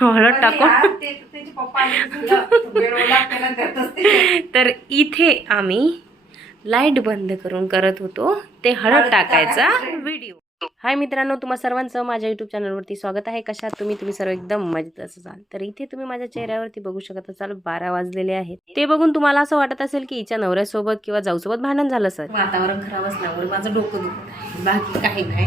हळद टाकून. तर इथे आम्ही लाइट बंद करून करत होतो. ते हळद टाकायचा. व्हिडिओ हाय मित्रांनो तुम्हा सर्वांचं माझ्या युट्यूब चॅनलवरती स्वागत आहे. कशा आहात तुम्ही? तुम्ही सर्व एकदम मजेत असाल. तर इथे तुम्ही माझ्या चेहऱ्यावरती बघू शकत असाल बारा वाजलेले आहेत. ते बघून तुम्हाला असं वाटत असेल की हिच्या नवऱ्यासोबत किंवा जाऊसोबत भांडण झालं सर वातावरण खराब असल्यामुळे माझं डोकं दुखत आहे बाकी काही नाही.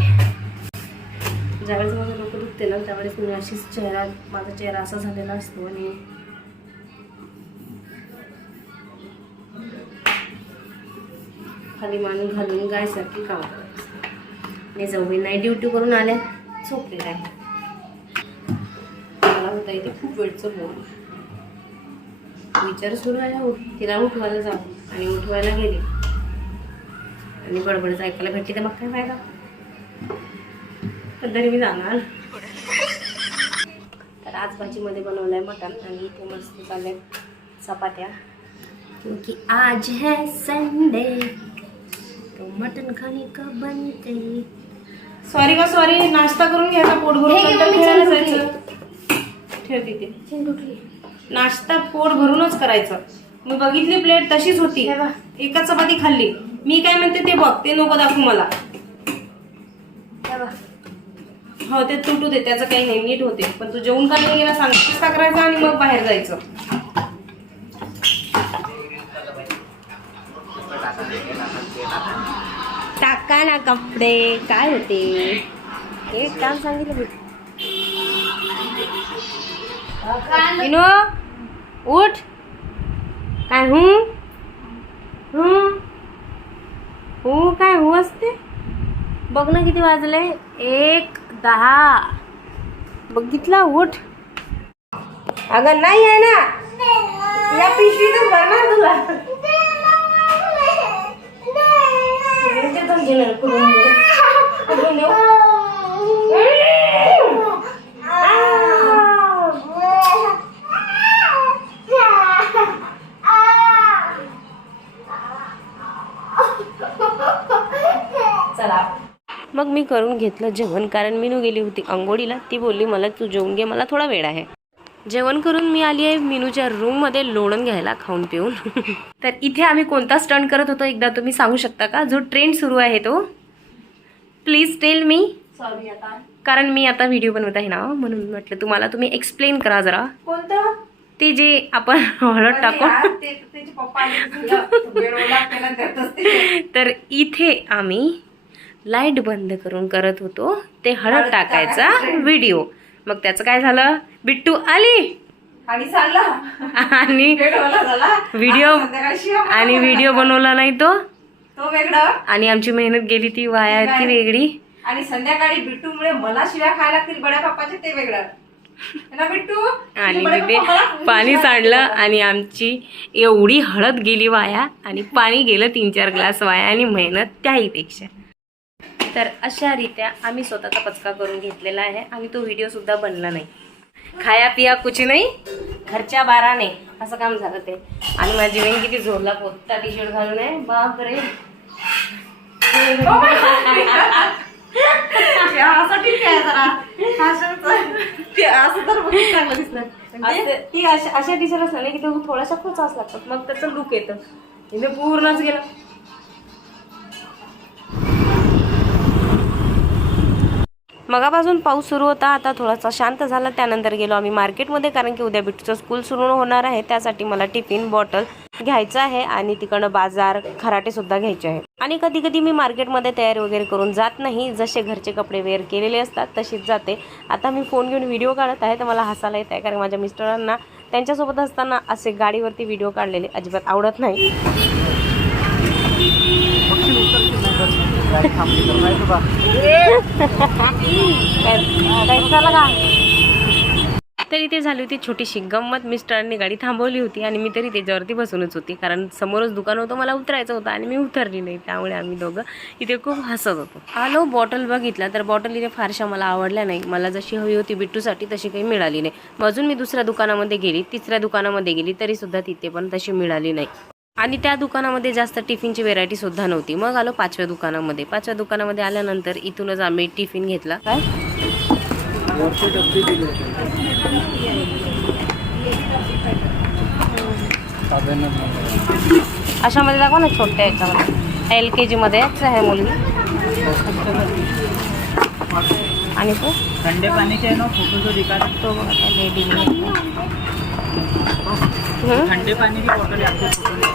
ज्यावेळेस माझं डोकं दुखते ना त्यावेळेस मी अशीच चेहरा माझा चेहरा असा झालेला असतो आणि खाली मान घालून गायसारखी काम करायचं आणि जाऊ नाही ड्युटी करून आल्या झोपलेल्या आहे मला होता इथे खूप वेळचं बोल विचार सुरू आहे हो. तिला उठवायला जाऊ आणि उठवायला गेले. आणि बडबडच ऐकायला भेटली तर मग काय फायदा? पण तरी मी जाणार. आज भाजीमध्ये बनवलं आहे मटण आणि इथे मस्त चालले चपात्या. क्योंकि आज है संडे तो मटन खाने का बनते. सॉरी का सॉरी नाश्ता करून घ्यायचा पोट भरून हे घे नंतर मम्मी, खेळायला चल जायचं. ठेव तिथे. नाश्ता पोट भरूनच करायचं. मी बघितली प्लेट तशीच होती. हे. एकच चपाती खाल्ली. मी काय म्हणते ते बघ ते नको दाखवू मला. हो ते तुटू दे त्याचं काही नाही नीट होते. पण तू जेवण का नाही गेला सांगतेस का आणि मग बाहेर जायचं. टाका ना कपडे. काय होते? हे काम सांगितलं मी. विनो उठ. काय हू? हू? हू काय हू असते? बघ ना किती वाजले. एक दहा. बघितला उठ. अगं नाही आहे ना. या पिशवीतच भरणार तुला. कुठून देऊ? कुठून देऊ? चला मग मी करून घेतलं जेवण कारण मीनू गेली होती अंघोळीला ती बोलली मला तू जेवून घे मला थोडा वेळ आहे. जेवण करून मी आली आहे मीनूच्या रूममध्ये लोणन घ्यायला खाऊन पिऊन. तर इथे आम्ही कोणता स्टंट करत होतो एकदा तुम्ही सांगू शकता का? जो ट्रेंड सुरू आहे तो. प्लीज टेल मी सॉरी आता. कारण मी आता व्हिडिओ बनवत आहे ना म्हणून म्हटलं तुम्हाला तुम्ही एक्सप्लेन करा जरा. कोणतं? ते जे आपण हळद टाकून. तर इथे आम्ही लाइट बंद करून करत होतो. ते हळद टाकायचा. व्हिडिओ. मग त्याचं काय झालं? बिट्टू आली. आणि आणि व्हिडिओ आणि व्हिडिओ बनवला नाही तो. तो वेगळं. आणि आमची मेहनत गेली ती वाया ती? वेगळी. आणि संध्याकाळी बिट्टूमुळे मला शिव्या खायला लागतील. बड्या पप्पाचे ते वेगळं. बिट्टू? आणि तिथे पाणी सांडलं आणि आमची एवढी हळद गेली वाया आणि पाणी गेलं तीन चार ग्लास वाया आणि मेहनत त्याहीपेक्षा. तर अशा रीत्या आम्ही स्वतःचा पचका करून घेतलेला आहे. आणि तो व्हिडिओ सुद्धा बनला नाही. खाया पिया कुछ नाही घरच्या बाराने असं काम झालं ते. आणि माझी वेण किती झोरला पोत्ता टी शर्ट घालून आहे. बाप रे ते असं ठीक आहे जरा. असं- ते असं तर बघ चांगलं दिसलं असं- ती अशा अशा टी शर्ट ना की ते थोड्याशा खोचाच लागतात. मग त्याचं लुक येतं. पूर्णच गेलं. मगापासून पाऊस सुरू होता आता थोडासा शांत झाला. त्यानंतर गेलो आम्ही मार्केटमध्ये कारण की उद्या बिट्टूचं स्कूल सुरू होणार आहे. त्यासाठी मला टिफिन बॉटल घ्यायचं आहे आणि तिकडं बाजार खराटे सुद्धा घ्यायचे आहे आणि कधी कधी मी मार्केटमध्ये तयारी वगैरे करून जात नाही. जसे घरचे कपडे वेअर केलेले असतात तशीच जाते. आता मी फोन घेऊन व्हिडिओ काढत आहे तर मला हसायला येत आहे कारण माझ्या मिस्टरांना त्यांच्यासोबत असताना असे गाडीवरती व्हिडिओ काढलेले अजिबात आवडत नाही काय- काय झालं का तर इथे झाली होती छोटीशी गंमत. मिस्टरांनी गाडी थांबवली होती आणि मी तरी त्याच्यावरती बसूनच होती. कारण समोरच दुकान होतं मला उतरायचं होतं आणि मी उतरली नाही. त्यामुळे आम्ही दोघं इथे खूप हसत होतो. आलो बॉटल बघितला तर बॉटल इथे फारशा मला आवडल्या नाही. मला जशी हवी होती बिट्टूसाठी तशी काही मिळाली नाही. अजून मी दुसऱ्या दुकानामध्ये गेली. तिसऱ्या दुकानामध्ये गेली तरीसुद्धा तिथे पण तशी मिळाली नाही. आणि त्या दुकानामध्ये जास्त टिफिनची व्हेरायटी सुद्धा नव्हती. मग आलो पाचव्या दुकानामध्ये. पाचव्या दुकानामध्ये आल्यानंतर इथूनच आम्ही टिफिन घेतला. काय? अशामध्ये दाखवा ना छोट्या याच्यामध्ये. एल के जीमध्येच आहे मुलगी. आणि तो? के ना फोटो जो दिखा रहे तो बघा. की बॉटल आपको फोटो.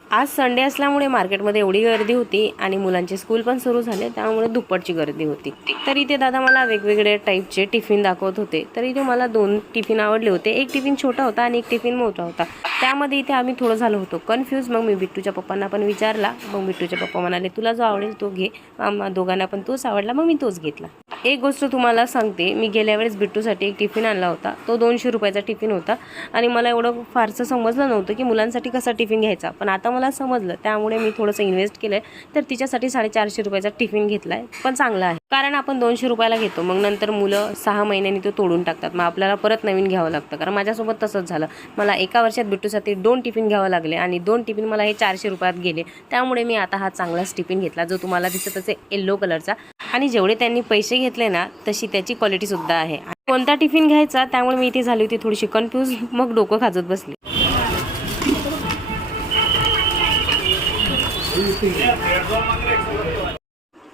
आज संडे असल्यामुळे मार्केटमध्ये एवढी गर्दी होती आणि मुलांचे स्कूल पण सुरू झाले त्यामुळे दुप्पटची गर्दी होती. तर इथे दादा मला वेगवेगळे टाईपचे टिफिन दाखवत होते. तर इथे मला दोन टिफिन आवडले होते. एक टिफिन छोटा होता आणि एक टिफिन मोठा होता. त्यामध्ये इथे आम्ही थोडं झालो होतो. कन्फ्यूज मग मी बिट्टूच्या पप्पांना पण विचारला. मग बिट्टूच्या पप्पा म्हणाले तुला जो आवडेल तो घे. आम्हा दोघांना पण तोच आवडला. मग मी तोच घेतला. एक गोष्ट तुम्हाला सांगते मी गेल्या वेळेस बिट्टूसाठी एक टिफिन आणला होता. तो दोनशे रुपयाचा टिफिन होता आणि मला एवढं फारसं समजलं नव्हतं की मुलांसाठी कसा टिफिन घ्यायचा. पण आता मला समजलं त्यामुळे मी थोडंसं इन्व्हेस्ट केलं तर तिच्यासाठी साडेचारशे रुपयाचा टिफिन घेतला आहे पण चांगला आहे. कारण आपण दोनशे रुपयाला घेतो मग नंतर मुलं सहा महिन्यांनी तो तोडून टाकतात. मग आपल्याला परत नवीन घ्यावं लागतं. कारण माझ्यासोबत तसंच झालं. मला एका वर्षात बिट्टूसाठी दोन टिफिन घ्यावं लागले आणि दोन टिफिन मला हे चारशे रुपयात गेले. त्यामुळे मी आता हा चांगलाच टिफिन घेतला जो तुम्हाला दिसत असेल येल्लो कलरचा. आणि जेवढे त्यांनी पैसे घेतले ना तशी त्याची क्वालिटी सुद्धा आहे. कोणता टिफिन घ्यायचा त्यामुळे मी इथे झाली होती थोडीशी कन्फ्यूज मग डोकं खाजत बसली.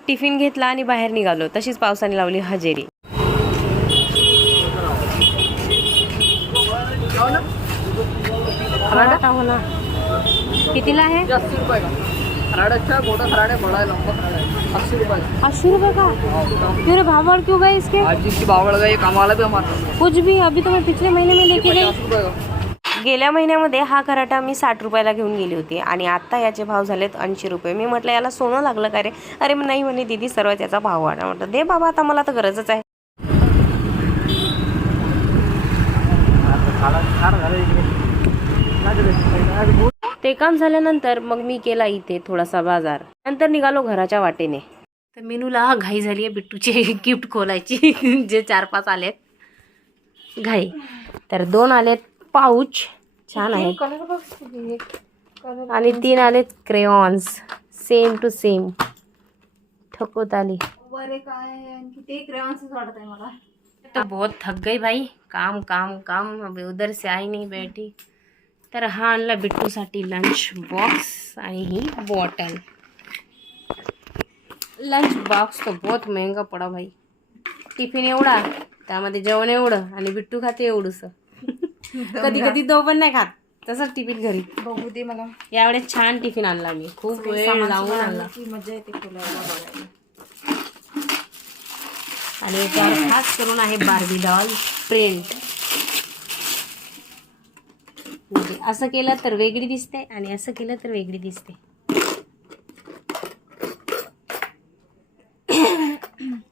टिफिन घेतला आणि बाहेर निघालो. तशीच पावसाने लावली हजेरी. हो कितीला आहे? अस्सी रुपये का खराड अच्छा छोटा खराड बड़ा है लंबा खराड है अस्सी रुपये अस्सी रुपये का? क्यों रे भाव बढ़ क्यों गए इसके? आज भाव बढ़ गई काम वाला भी हमारा कुछ भी अभी तो मैं पिछले महीने में लेके गई. गेल्या महिन्यामध्ये हा कराटा मी साठ रुपयाला घेऊन गेली होती आणि आता याचे भाव झालेत ऐंशी रुपये. मी म्हटलं याला सोनं लागलं का रे? अरे मग नाही म्हणे दीदी सर्व त्याचा भाव वाढा म्हटलं दे बाबा आता मला तर गरजच आहे. ते काम झाल्यानंतर मग मी केला इथे थोडासा बाजार. नंतर निघालो घराच्या वाटेने. तर मेनूला घाई झाली आहे बिट्टूचे गिफ्ट खोलायची. जे चार पाच आलेत. घाई. तर दोन आलेत पाऊच छान आहेत. आणि तीन आलेत क्रेयॉन्स सेम टू सेम ठकवत आली. बरे काय आणखी ते क्रेयॉन्सच वाटत आहे मला. तो बहुत थक गई भाई काम काम काम. अभी उधर से आई नहीं बैठी. तर हा आणला बिट्टूसाठी लंच बॉक्स आणि ही बॉटल लंच बॉक्स तो बहुत महंगा पडा भाई. टिफिन एवढा त्यामध्ये जेवण एवढं आणि बिट्टू खाते एवढंसं. कधी कधी तो पण नाही खात. तसंच टिफिन घरी. बघू दे मला. यावेळेस छान टिफिन आणला मी. खूप वेळ लावून आणला. मजा येते आणि याच्यावर खास करून आहे बार्बी डॉल प्रिंट म्हणजे असं केलं तर वेगळी दिसते आणि असं केलं तर वेगळी दिसते.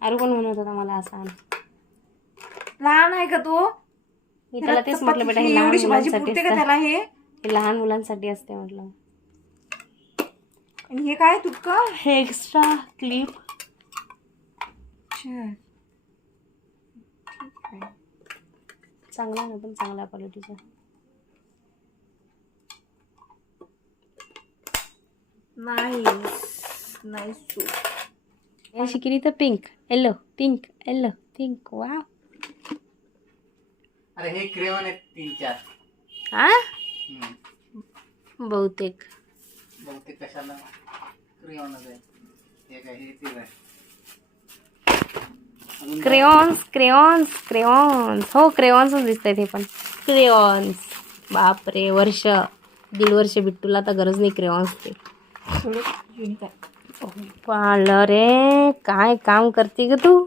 अरू पण म्हणत होता मला असं? लहान आहे का तो? मी त्याला तेच म्हटलं बेटा हे लहान मुलांसाठी त्याला हे? लहान मुलांसाठी असते म्हटलं. आणि हे काय तुटका? हे एक्स्ट्रा क्लिप चांगला आहे ना पण चांगल्या क्वालिटीचा नाईस नाईस अशी केली तर pink yellow pink yellow pink वा अरे हे क्रेवन आहेत तीन चार. हा? हम्म. बहुतेक. बहुतेक कशाला? क्रेवनच आहे हे काय हे ते आहे क्रेयॉन्स क्रेयॉन्स क्रेयॉन्स हो क्रेयॉन्सच दिसतंय ते पण. क्रेयॉन्स बापरे वर्ष दीड वर्ष बिट्टूला तर गरज नाही क्रेयॉन्स ते थोडं युनिक आहे पाळलं रे काय काम करते ग तू?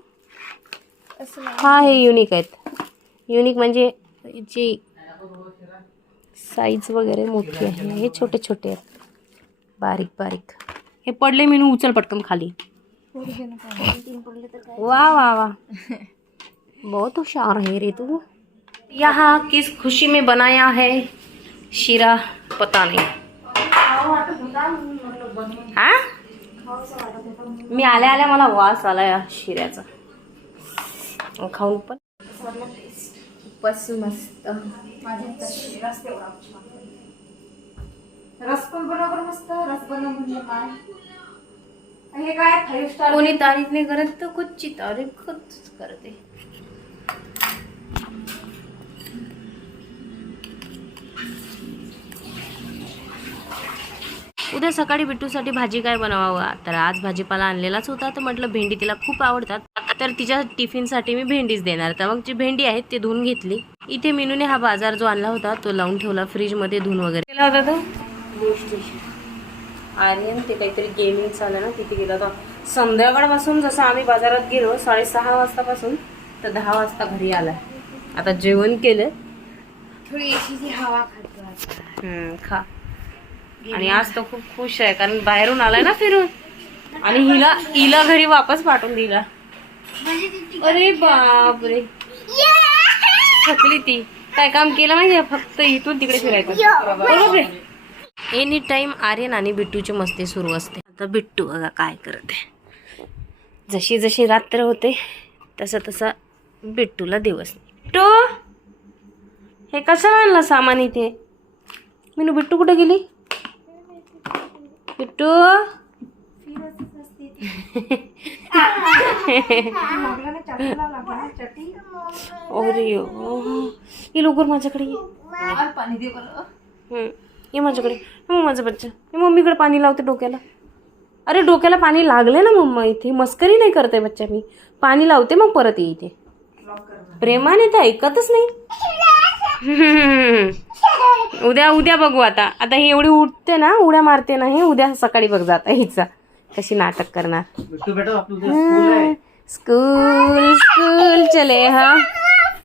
हा, हे युनिक आहेत. युनिक म्हणजे याची साईज वगैरे मोठी आहे. हे छोटे छोटे आहेत. बारीक बारीक. हे पडले मी, उचल पटकन खाली. वाह वाह वाह बहुत होशियार है रे तू. यहाँ किस खुशी में बनाया है? शिरा, पता नहीं. हा? मी आल्या आल्या मला वास आला या शिऱ्याचा. खाऊन पण. बस मस्त रस पण बनव बरं मस्त. रस बनव म्हणजे काय? हे काय? कोणी तारीफ नाही करत तर कुठची तारीफ खुदच करते. उद्या सकाळी बिट्टूसाठी भाजी काय बनवावं? तर आज भाजीपाला आणलेलाच होता तर म्हटलं भेंडी तिला खूप आवडतात. तर तिच्या टिफिनसाठी मी भेंडीच देणार. तर मग जी भेंडी आहेत ते धुवून घेतली. इथे मीनूने हा बाजार जो आणला होता तो लावून ठेवला फ्रीजमध्ये धुवून वगैरे. केला होता तो? आर्यन ते काहीतरी गेमिंग चाललं ना तिथे गेला होता. संध्याकाळपासून जसं आम्ही बाजारात गेलो साडेसहा वाजतापासून तर दहा वाजता घरी आला. आता जेवण केलं. थोडी अशी हवा खातो खा. आणि आज तो खूप खुश आहे कारण बाहेरून आलाय ना फिरून. आणि हिला हिला घरी वापस पाठवून दिला. अरे बापरे. थकली ती. काय काम केलं माहिती फक्त इथून तिकडे फिरायचं. बरोबर एनी टाइम आर्यन आणि बिट्टूची मस्ती सुरू असते. आता बिट्टू बघा काय करते जशी जशी रात्र होते तसं तसं बिट्टूला दिवस बिट्टू हे कसं आणलं सामान इथे? मीनू बिट्टू कुठे गेली? बिट्टू लागला ये लवकर माझ्याकडे ये. ये माझ्याकडे. मग माझं बच्चा मी मम्मीकडे पाणी लावते डोक्याला. अरे डोक्याला पाणी लागले ना मम्मा इथे. मस्करी नाही करते बच्चा मी. पाणी लावते मग परत ये इथे. प्रेमाने तर ऐकतच नाही. उद्या उद्या बघू आता. आता ही एवढी उठते ना उड्या मारते ना हे उद्या सकाळी बघ जाता हिचा. कशी नाटक करणार. स्कूल स्कूल चले हा.